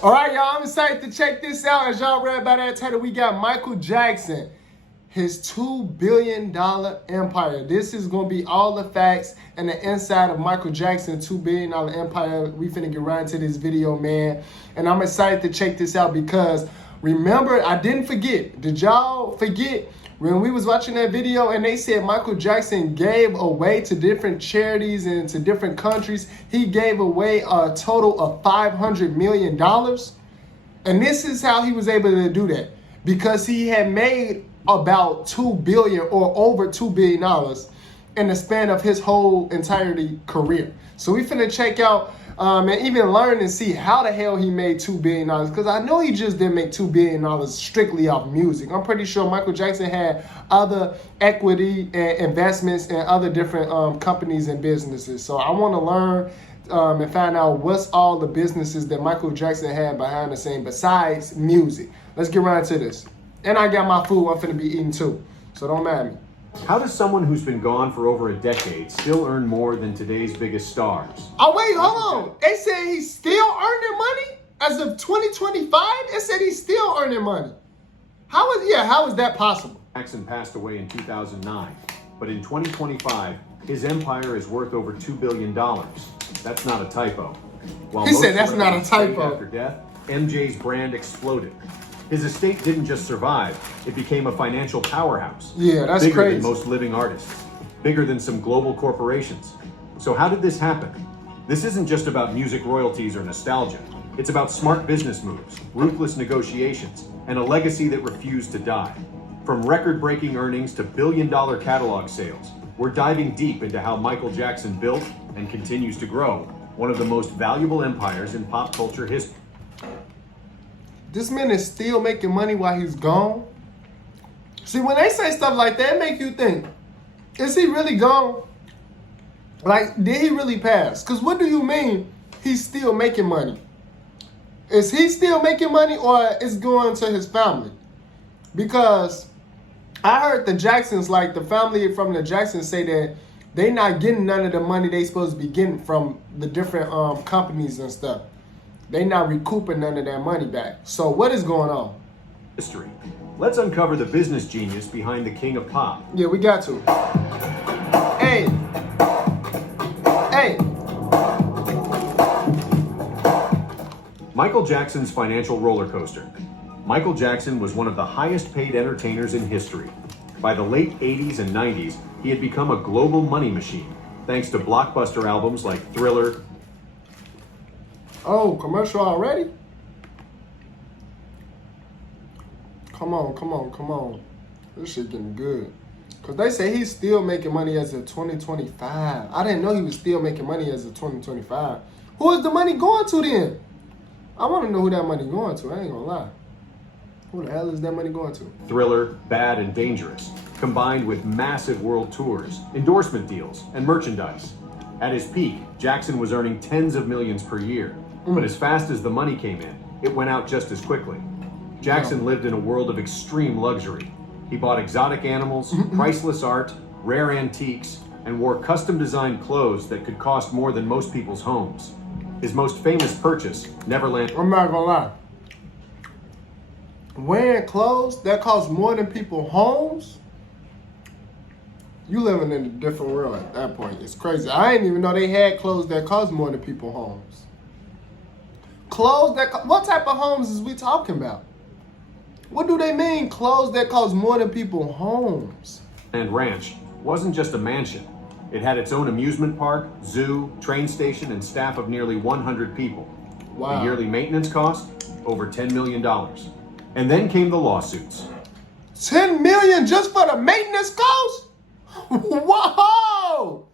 All right, y'all, I'm excited to check this out. As y'all read by that title, we got Michael Jackson, his $2 billion empire. This is going to be all the facts and the inside of Michael Jackson's $2 billion empire. We finna get right into this video, man. And I'm excited to check this out because, remember, I didn't forget. Did y'all forget when we was watching that video and they said Michael Jackson gave away to different charities and to different countries? He gave away a total of $500 million. And this is how he was able to do that, because he had made about $2 billion or over $2 billion in the span of his whole entirety career. So we finna check out and even learn and see how the hell he made $2 billion, because I know he just didn't make $2 billion strictly off music. I'm pretty sure Michael Jackson had other equity and investments in other different companies and businesses. So I want to learn and find out what's all the businesses that Michael Jackson had behind the scene besides music. Let's get right into this. And I got my food I'm finna be eating too, so don't mind me. How does someone who's been gone for over a decade still earn more than today's biggest stars? Oh, wait, hold on. They said he's still earning money? As of 2025, it said he's still earning money. How is that possible? Jackson passed away in 2009, but in 2025, his empire is worth over $2 billion. That's not a typo. While He said that's not a typo. After death, MJ's brand exploded. His estate didn't just survive, it became a financial powerhouse. Yeah, that's bigger crazy. Than most living artists, bigger than some global corporations. So how did this happen? This isn't just about music royalties or nostalgia. It's about smart business moves, ruthless negotiations, and a legacy that refused to die. From record-breaking earnings to billion-dollar catalog sales, we're diving deep into how Michael Jackson built and continues to grow one of the most valuable empires in pop culture history. This man is still making money while he's gone. See, when they say stuff like that, it make you think, is he really gone? Like, did he really pass? Because what do you mean he's still making money? Is he still making money, or is going to his family? Because I heard the Jacksons, like the family from the Jacksons, say that they not getting none of the money they supposed to be getting from the different companies and stuff. They not recouping none of that money back. So what is going on? History. Let's uncover the business genius behind the king of pop. Yeah, we got to. Hey. Michael Jackson's financial roller coaster. Michael Jackson was one of the highest paid entertainers in history. By the late 80s and 90s, he had become a global money machine, thanks to blockbuster albums like Thriller. Oh, commercial already? Come on. This shit getting good. Because they say he's still making money as of 2025. I didn't know he was still making money as of 2025. Who is the money going to then? I want to know who that money going to. I ain't gonna lie. Who the hell is that money going to? Thriller, Bad and Dangerous, combined with massive world tours, endorsement deals, and merchandise. At his peak, Jackson was earning tens of millions per year. But as fast as the money came in, it went out just as quickly. Jackson lived in a world of extreme luxury. He bought exotic animals, priceless art, rare antiques, and wore custom-designed clothes that could cost more than most people's homes. His most famous purchase, Neverland. I'm not gonna lie. Wearing clothes that cost more than people's homes? You living in a different world at that point. It's crazy. I didn't even know they had clothes that cost more than people's homes. Clothes that, what type of homes is we talking about? What do they mean, clothes that cost more than people's homes? And Ranch wasn't just a mansion. It had its own amusement park, zoo, train station, and staff of nearly 100 people. Wow. The yearly maintenance cost, over $10 million. And then came the lawsuits. $10 million just for the maintenance cost? Whoa!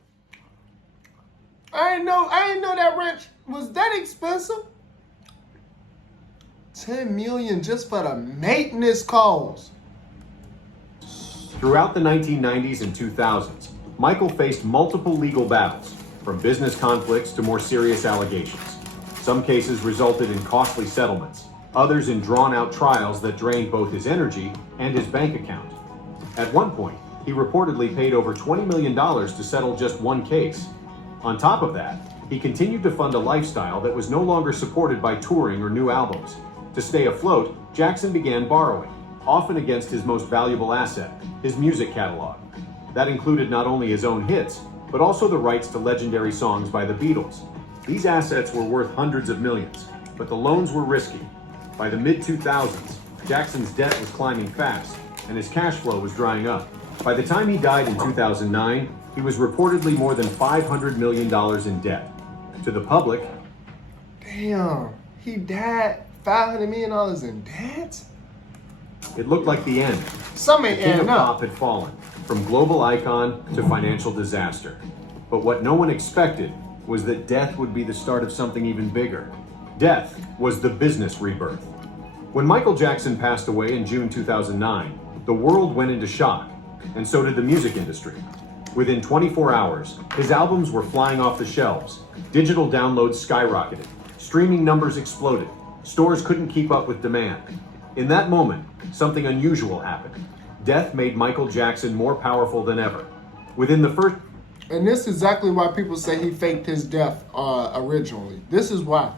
I ain't know that ranch was that expensive. $10 million just for the maintenance costs. Throughout the 1990s and 2000s, Michael faced multiple legal battles, from business conflicts to more serious allegations. Some cases resulted in costly settlements, others in drawn-out trials that drained both his energy and his bank account. At one point, he reportedly paid over $20 million to settle just one case. On top of that, He continued to fund a lifestyle that was no longer supported by touring or new albums. To stay afloat, Jackson began borrowing, often against his most valuable asset, his music catalog. That included not only his own hits, but also the rights to legendary songs by the Beatles. These assets were worth hundreds of millions, but the loans were risky. By the mid-2000s, Jackson's debt was climbing fast, and his cash flow was drying up. By the time he died in 2009, he was reportedly more than $500 million in debt. To the public, Damn, he died $500 million in debt? it looked like the end. Some The ain't king of adding pop up. had fallen, from global icon to financial disaster. But what no one expected was that death would be the start of something even bigger. Death was the business rebirth. When Michael Jackson passed away in June 2009, the world went into shock, and so did the music industry. Within 24 hours, his albums were flying off the shelves. Digital downloads skyrocketed. Streaming numbers exploded. Stores couldn't keep up with demand. In that moment, something unusual happened. Death made Michael Jackson more powerful than ever. Within the first And this is exactly why people say he faked his death originally. This is why.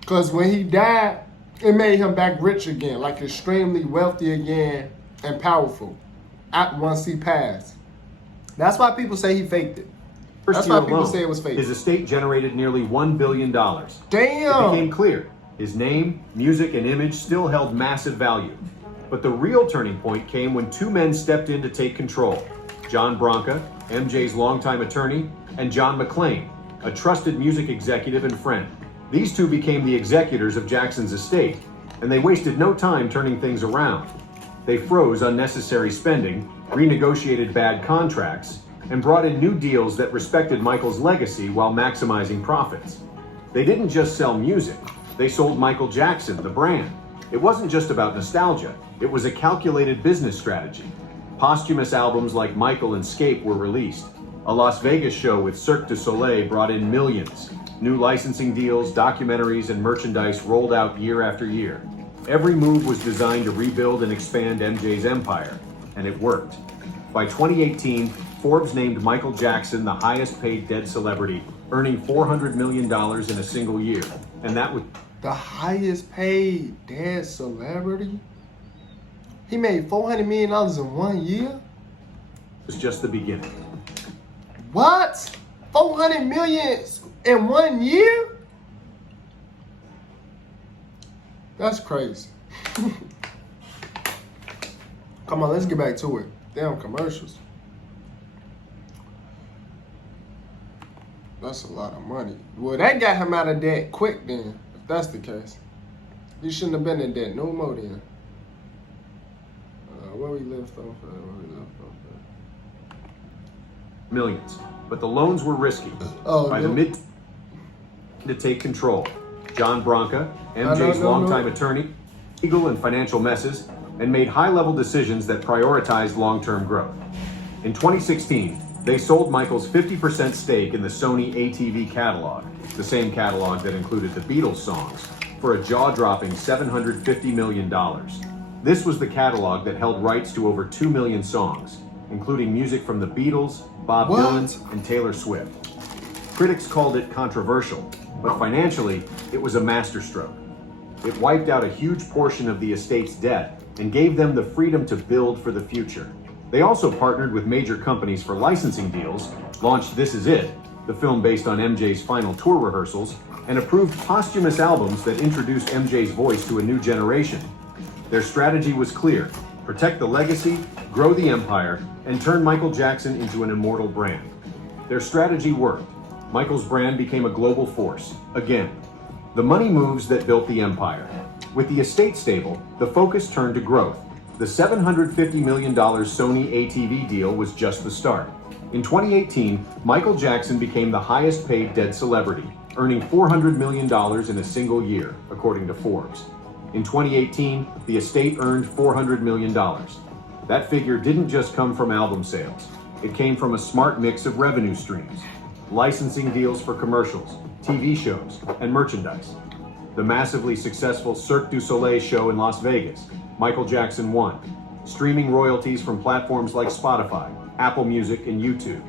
Because when he died, it made him back rich again, like extremely wealthy again and powerful once he passed. That's why people say he faked it. First That's year why people alone, say it was fake. his estate generated nearly $1 billion. It Damn. became clear his name, music, and image still held massive value. But the real turning point came when two men stepped in to take control. John Branca, MJ's longtime attorney, and John McClain, a trusted music executive and friend. These two became the executors of Jackson's estate, and they wasted no time turning things around. They froze unnecessary spending, renegotiated bad contracts, and brought in new deals that respected Michael's legacy while maximizing profits. They didn't just sell music, they sold Michael Jackson, the brand. It wasn't just about nostalgia, it was a calculated business strategy. Posthumous albums like Michael and Scape were released. A Las Vegas show with Cirque du Soleil brought in millions. New licensing deals, documentaries, and merchandise rolled out year after year. Every move was designed to rebuild and expand MJ's empire, and it worked. By 2018, Forbes named Michael Jackson the highest paid dead celebrity, earning $400 million in a single year. And that was The highest paid dead celebrity? He made $400 million in 1 year? just the beginning. What? 400 million in 1 year? That's crazy. Come on, let's get back to it. Damn commercials. That's a lot of money. Well, that got him out of debt quick then, if that's the case. He shouldn't have been in debt no more then. Where we left off at? Millions. But the loans were risky. Oh, By no. the mid to take control. John Branca, No, MJ's no, longtime no. attorney, legal and financial messes, and made high-level decisions that prioritized long-term growth. In 2016, they sold Michael's 50% stake in the Sony ATV catalog, the same catalog that included the Beatles songs, for a jaw-dropping $750 million. This was the catalog that held rights to over 2 million songs, including music from the Beatles, Bob What? Dylan, and Taylor Swift. Critics called it controversial, but financially, it was a masterstroke. It wiped out a huge portion of the estate's debt and gave them the freedom to build for the future. They also partnered with major companies for licensing deals, launched This Is It, the film based on MJ's final tour rehearsals, and approved posthumous albums that introduced MJ's voice to a new generation. Their strategy was clear: protect the legacy, grow the empire, and turn Michael Jackson into an immortal brand. Their strategy worked. Michael's brand became a global force, again. The money moves that built the empire. With the estate stable, the focus turned to growth. The $750 million Sony ATV deal was just the start. In 2018, Michael Jackson became the highest paid dead celebrity, earning $400 million in a single year, according to Forbes. In 2018, the estate earned $400 million. That figure didn't just come from album sales. It came from a smart mix of revenue streams: licensing deals for commercials, TV shows, and merchandise. The massively successful Cirque du Soleil show in Las Vegas, Michael Jackson won. Streaming royalties from platforms like Spotify, Apple Music, and YouTube.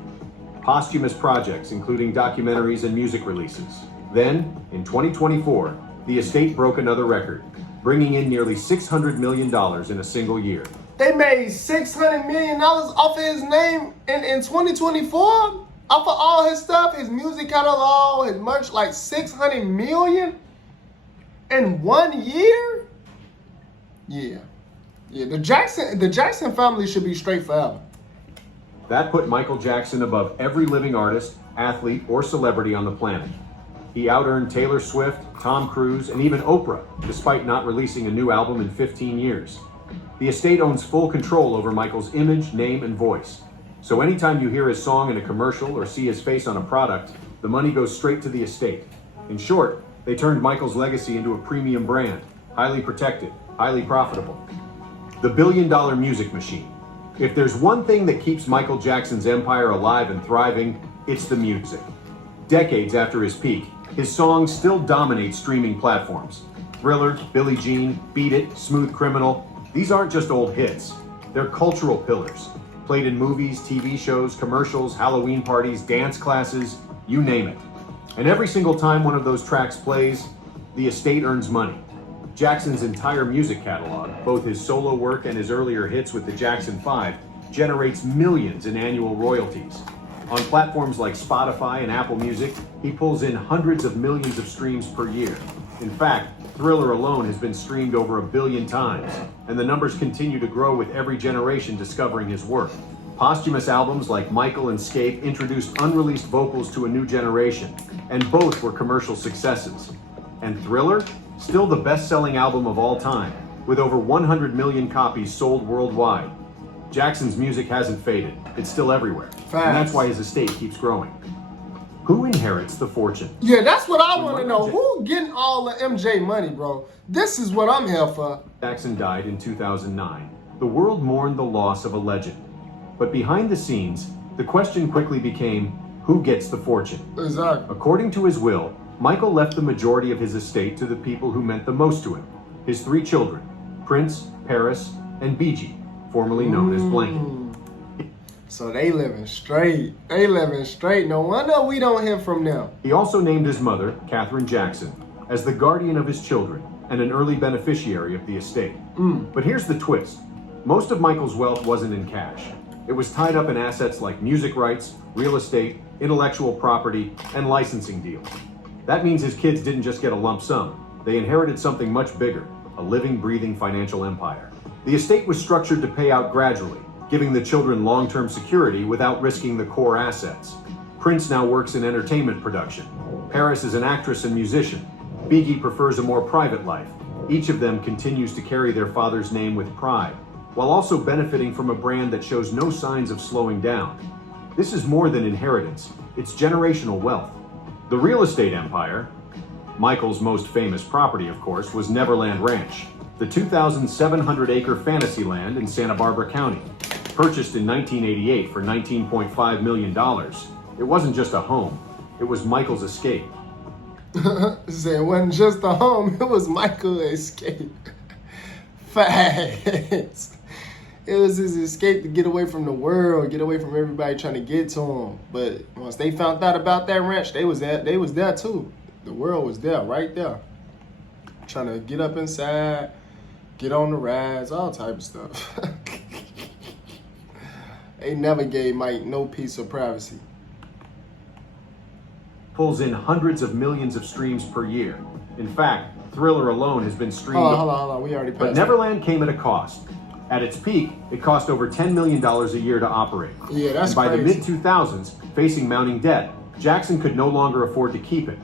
posthumous projects including documentaries and music releases. Then, in 2024, the estate broke another record, bringing in nearly $600 million in a single year. They made $600 million off of his name in 2024? Off of all his stuff, his music catalog, his merch, like $600 million in 1 year? Yeah. Yeah, the Jackson family should be straight forever. That put Michael Jackson above every living artist, athlete, or celebrity on the planet. He out-earned Taylor Swift, Tom Cruise, and even Oprah, despite not releasing a new album in 15 years. The estate owns full control over Michael's image, name, and voice. So anytime you hear his song in a commercial or see his face on a product, the money goes straight to the estate. In short, they turned Michael's legacy into a premium brand, highly protected, highly profitable. The billion-dollar music machine. If there's one thing that keeps Michael Jackson's empire alive and thriving, it's the music. Decades after his peak, his songs still dominate streaming platforms. Thriller, Billie Jean, Beat It, Smooth Criminal, these aren't just old hits. They're cultural pillars, played in movies, TV shows, commercials, Halloween parties, dance classes, you name it. And every single time one of those tracks plays, the estate earns money. Jackson's entire music catalog, both his solo work and his earlier hits with the Jackson 5, generates millions in annual royalties. On platforms like Spotify and Apple Music, he pulls in hundreds of millions of streams per year. In fact, Thriller alone has been streamed over 1 billion times, and the numbers continue to grow with every generation discovering his work. Posthumous albums like Michael and Scape introduced unreleased vocals to a new generation, and both were commercial successes. And Thriller? Still the best-selling album of all time, with over 100 million copies sold worldwide. Jackson's music hasn't faded. It's still everywhere. Facts. And that's why his estate keeps growing. Who inherits the fortune? Yeah, that's what I want to know. Who getting all the MJ money, bro? This is what I'm here for. Jackson died in 2009. The world mourned the loss of a legend. But behind the scenes, the question quickly became, who gets the fortune? Exactly. According to his will, Michael left the majority of his estate to the people who meant the most to him. His 3 children, Prince, Paris, and BG, formerly known as Blanket. So they living straight. They living straight. No wonder we don't hear from them. He also named his mother, Katherine Jackson, as the guardian of his children and an early beneficiary of the estate. But here's the twist. Most of Michael's wealth wasn't in cash. It was tied up in assets like music rights, real estate, intellectual property, and licensing deals. That means his kids didn't just get a lump sum. They inherited something much bigger, a living, breathing financial empire. The estate was structured to pay out gradually, giving the children long-term security without risking the core assets. Prince now works in entertainment production. Paris is an actress and musician. Biggie prefers a more private life. Each of them continues to carry their father's name with pride, while also benefiting from a brand that shows no signs of slowing down. This is more than inheritance, it's generational wealth. The real estate empire, Michael's most famous property, of course, was Neverland Ranch, the 2,700-acre fantasy land in Santa Barbara County. Purchased in 1988 for $19.5 million, it wasn't just a home, it was Michael's escape. It wasn't just a home, it was Michael's escape. Facts. It was his escape to get away from the world, get away from everybody trying to get to him. But once they found out about that ranch, they was there too. The world was there, right there. Trying to get up inside, get on the rides, all type of stuff. They never gave Mike no piece of privacy. Pulls in hundreds of millions of streams per year. In fact, Thriller alone has been streamed. Hold on. We already passed. But Neverland came at a cost. At its peak, it cost over $10 million a year to operate. Yeah, that's and by crazy. the mid-2000s, facing mounting debt, Jackson could no longer afford to keep it.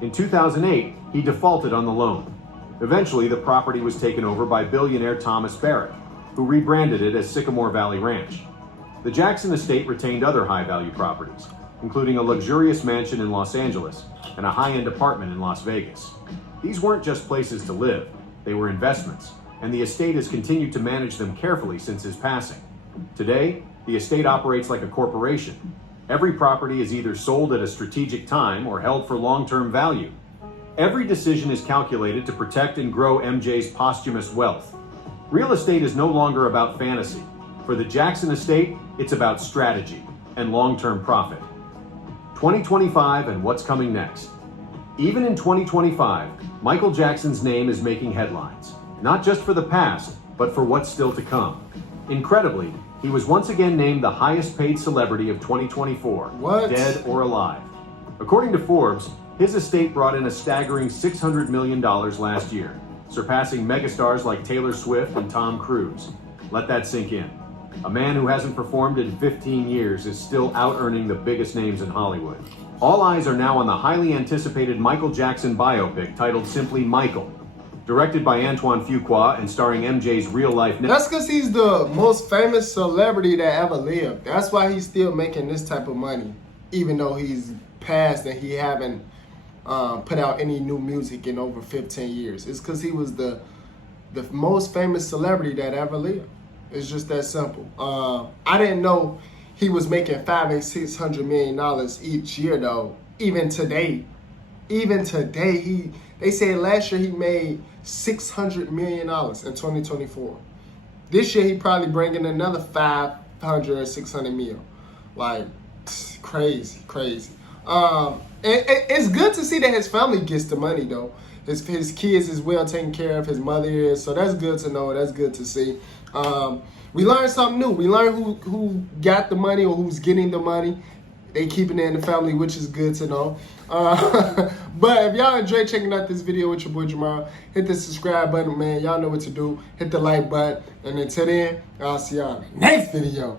In 2008, he defaulted on the loan. Eventually, the property was taken over by billionaire Thomas Barrett, who rebranded it as Sycamore Valley Ranch. The Jackson estate retained other high-value properties, including a luxurious mansion in Los Angeles and a high-end apartment in Las Vegas. These weren't just places to live, they were investments, and the estate has continued to manage them carefully since his passing. Today, the estate operates like a corporation. Every property is either sold at a strategic time or held for long-term value. Every decision is calculated to protect and grow MJ's posthumous wealth. Real estate is no longer about fantasy. For the Jackson estate, it's about strategy and long-term profit. 2025 and what's coming next. Even in 2025, Michael Jackson's name is making headlines, not just for the past, but for what's still to come. Incredibly, he was once again named the highest paid celebrity of 2024, What? dead or alive. According to Forbes, his estate brought in a staggering $600 million last year, surpassing megastars like Taylor Swift and Tom Cruise. Let that sink in. A man who hasn't performed in 15 years is still out-earning the biggest names in Hollywood. All eyes are now on the highly anticipated Michael Jackson biopic titled simply Michael. Directed by Antoine Fuqua and starring MJ's real-life... That's because he's the most famous celebrity that ever lived. That's why he's still making this type of money, even though he's passed and he haven't put out any new music in over 15 years. It's because he was the most famous celebrity that ever lived. It's just that simple. I didn't know he was making $500 and $600 million each year though. Even today, they said last year he made $600 million in 2024. This year he probably bringing another 500 or 600 mil. Like, crazy. It's good to see that his family gets the money though. His kids is well taken care of. His mother is, so that's good to know. That's good to see. We learned something new. We learned who got the money or who's getting the money. They keeping it in the family, which is good to know. But if y'all enjoy checking out this video with your boy Jamal, hit the subscribe button, man. Y'all know what to do. Hit the like button. And until then, I'll see y'all in the next video.